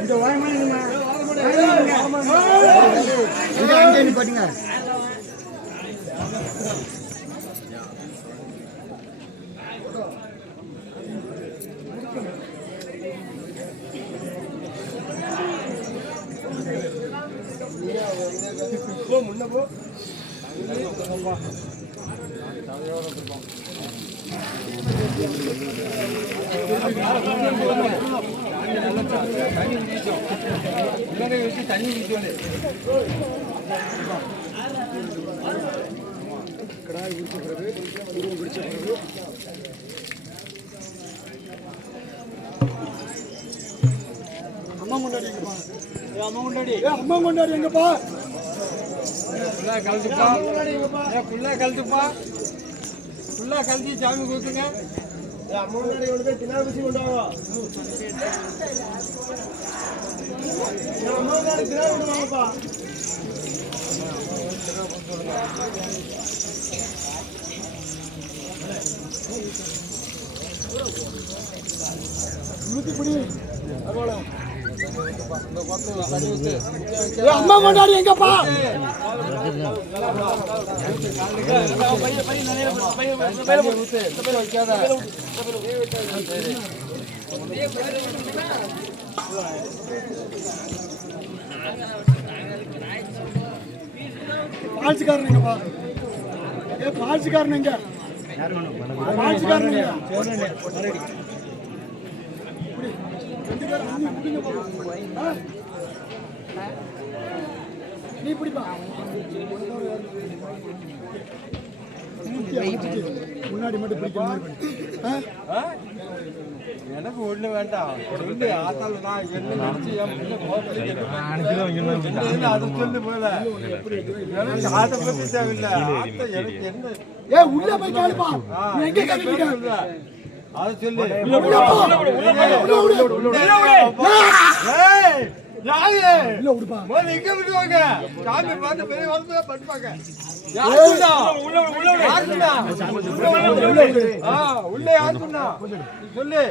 இந்த வாய்மா பாத்தீங்க முன்ன போ தண்ணி கடாய் ஊற்றி பிறகு உருவம் பிடிச்ச பிறகு அம்மா கொண்டாடி எங்கப்பா அம்மா கொண்டாடி எங்கப்பா கழுத்துப்பா ஃபுல்லா கழுத்துப்பா ஃபுல்லா கழுத்தி சாமி கொடுத்துங்க அம்மா கொண்டாடி கொண்டு போய் தினா குச்சி கொண்டாங்க அம்மா கொண்டாடி தினா கொண்டு வாங்கப்பா அம்மா கொண்டாடி எங்கப்பா பால்ச்சிக்காரனுங்கப்பா பால்ச்சிக்காரனுங்க பால்ச்சிக்காரனுங்க நீ பிடிப்பா முன்னாடி மட்டும் பிடிக்கிற மாதிரி எனக்கு ஒண்ணு வேண்டாம் ஆத்தாள் நான் என்ன நினைச்சு அது சொல்லு போல எனக்கு ஆத்த பத்தி தேவையில்லை எனக்கு என்ன ஏ உள்ள போய் கேளுப்பா எங்க கேளுங்க அதை சொல்லு சொல்லு